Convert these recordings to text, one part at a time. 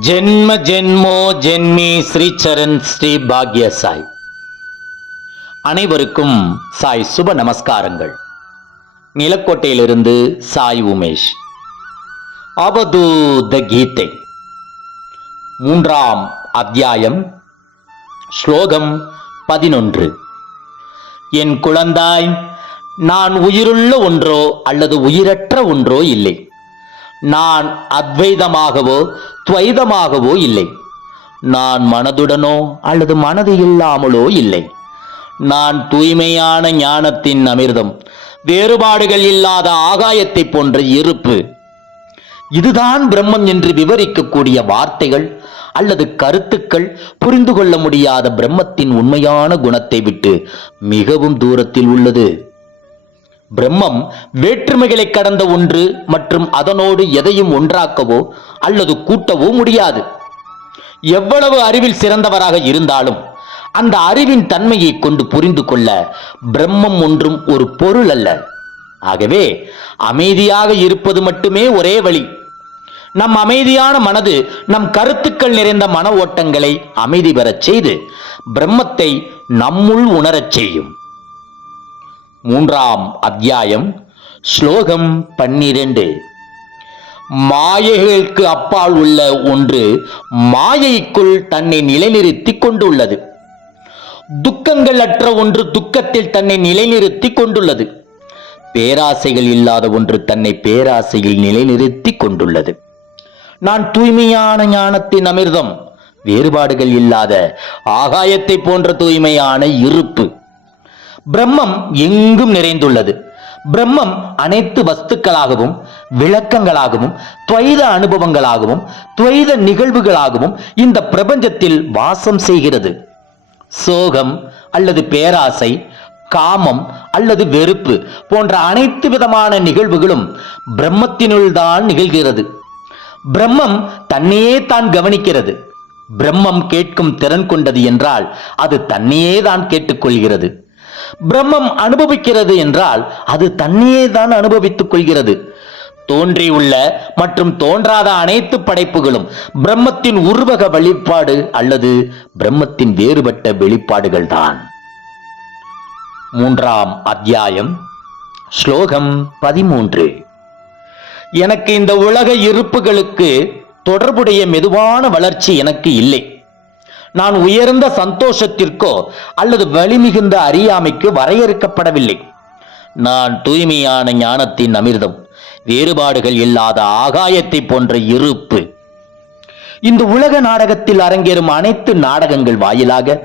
ஜென்ம ஜென்மோ ஜென்மி ஸ்ரீச்சரண் ஸ்ரீ பாக்ய சாய். அனைவருக்கும் சாய் சுப நமஸ்காரங்கள். நிலக்கோட்டையிலிருந்து சாய் உமேஷ். அவதூத கீதை. மூன்றாம் அத்தியாயம். ஸ்லோகம் பதினொன்று. என் குழந்தாய் நான் உயிருள்ள ஒன்றோ அல்லது உயிரற்ற ஒன்றோ இல்லை. நான் அத்வைதமாகவோ துவைதமாகவோ இல்லை. நான் மனதுடனோ அல்லது மனது இல்லாமலோ இல்லை. நான் தூய்மையான ஞானத்தின் அமிர்தம் வேறுபாடுகள் இல்லாத ஆகாயத்தைப் போன்ற இருப்பு. இதுதான் பிரம்மம் என்று விவரிக்கக்கூடிய வார்த்தைகள் அல்லது கருத்துக்கள் புரிந்து கொள்ள முடியாத பிரம்மத்தின் உண்மையான குணத்தை விட்டு மிகவும் தூரத்தில் உள்ளது. பிரம்மம் வேற்றுமைகளை கடந்த ஒன்று மற்றும் அதனோடு எதையும் ஒன்றாக்கவோ அல்லது கூட்டவோ முடியாது. எவ்வளவு அறிவில் சிறந்தவராக இருந்தாலும் அந்த அறிவின் தன்மையை கொண்டு புரிந்து கொள்ள பிரம்மம் ஒன்றும் ஒரு பொருள் அல்ல. ஆகவே அமைதியாக இருப்பது மட்டுமே ஒரே வழி. நம் அமைதியான மனது நம் கருத்துக்கள் நிறைந்த மன ஓட்டங்களை அமைதி பெறச் செய்து பிரம்மத்தை நம்முள் உணரச் செய்யும். மூன்றாம் அத்தியாயம் ஸ்லோகம் பன்னிரண்டு. மாயைகளுக்கு அப்பால் உள்ள ஒன்று மாயைக்குள் தன்னை நிலைநிறுத்திக் கொண்டுள்ளது. துக்கங்கள் அற்ற ஒன்று துக்கத்தில் தன்னை நிலைநிறுத்திக் கொண்டுள்ளது. பேராசைகள் இல்லாத ஒன்று தன்னை பேராசையில் நிலைநிறுத்திக் கொண்டுள்ளது. நான் தூய்மையான ஞானத்தின் அமிர்தம் வேறுபாடுகள் இல்லாத ஆகாயத்தை போன்ற தூய்மையான இருப்பு. பிரம்மம் எங்கும் நிறைந்துள்ளது. பிரம்மம் அனைத்து வஸ்துக்களாகவும் விளக்கங்களாகவும் துவைத அனுபவங்களாகவும் துவைத நிகழ்வுகளாகவும் இந்த பிரபஞ்சத்தில் வாசம் செய்கிறது. சோகம் அல்லது பேராசை காமம் அல்லது வெறுப்பு போன்ற அனைத்து விதமான நிகழ்வுகளும் பிரம்மத்தினுள் தான் நிகழ்கிறது. பிரம்மம் தன்னையே தான் கவனிக்கிறது. பிரம்மம் கேட்கும் திறன் கொண்டது என்றால் அது தன்னையே தான் கேட்டுக்கொள்கிறது. பிரம்மம் அனுபவிக்கிறது என்றால் அது தன்னையே தான் அனுபவித்துக் கொள்கிறது. தோன்றியுள்ள மற்றும் தோன்றாத அனைத்து படைப்புகளும் பிரம்மத்தின் உருவக வெளிப்பாடு அல்லது பிரம்மத்தின் வேறுபட்ட வெளிப்பாடுகள் தான். மூன்றாம் அத்தியாயம் ஸ்லோகம் பதிமூன்று. எனக்கு இந்த உலக இருப்புகளுக்கு தொடர்புடைய மெதுவான வளர்ச்சி எனக்கு இல்லை. நான் உயர்ந்த சந்தோஷத்திற்கோ அல்லது வலிமிகுந்த அறியாமைக்கு வரையறுக்கப்படவில்லை. நான் தூய்மையான ஞானத்தின் அமிர்தம் வேறுபாடுகள் இல்லாத ஆகாயத்தை போன்ற இருப்பு. இந்த உலக நாடகத்தில் அரங்கேறும் அனைத்து நாடகங்கள் வாயிலாக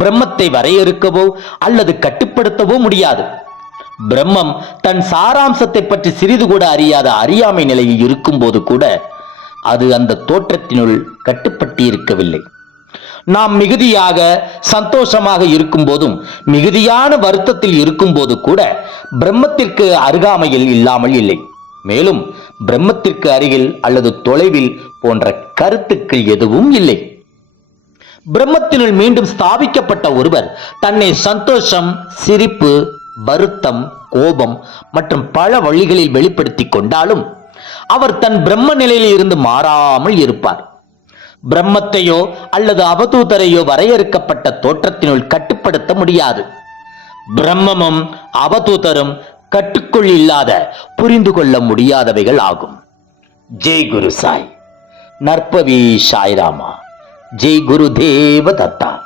பிரம்மத்தை வரையறுக்கவோ அல்லது கட்டுப்படுத்தவோ முடியாது. பிரம்மம் தன் சாராம்சத்தை பற்றி சிறிது கூட அறியாத அறியாமை நிலையில் இருக்கும்போது கூட அது அந்த தோற்றத்தினுள் கட்டுப்பட்டு இருக்கவில்லை நாம் மிகுதியாக சந்தோஷமாக இருக்கும் போதும் மிகுதியான வருத்தத்தில் இருக்கும் போது கூட பிரம்மத்திற்கு அருகாமையில் இல்லாமல் இல்லை. மேலும் பிரம்மத்திற்கு அருகில் அல்லது தொலைவில் போன்ற கருத்துக்கள் எதுவும் இல்லை. பிரம்மத்தினுள் மீண்டும் ஸ்தாபிக்கப்பட்ட ஒருவர் தன்னை சந்தோஷம் சிரிப்பு வருத்தம் கோபம் மற்றும் பல வழிகளில் வெளிப்படுத்திக் கொண்டாலும் அவர் தன் பிரம்ம நிலையில் இருந்து மாறாமல் இருப்பார். பிரம்மத்தையோ அல்லது அவதூதரையோ வரையறுக்கப்பட்ட தோற்றத்தினுள் கட்டுப்படுத்த முடியாது. பிரம்மமும் அவதூதரும் கட்டுக்குள் இல்லாத புரிந்து கொள்ள முடியாதவைகள் ஆகும். ஜெய் குரு சாய். நற்பவி சாய்ராமா. ஜெய் குரு தேவ தத்தா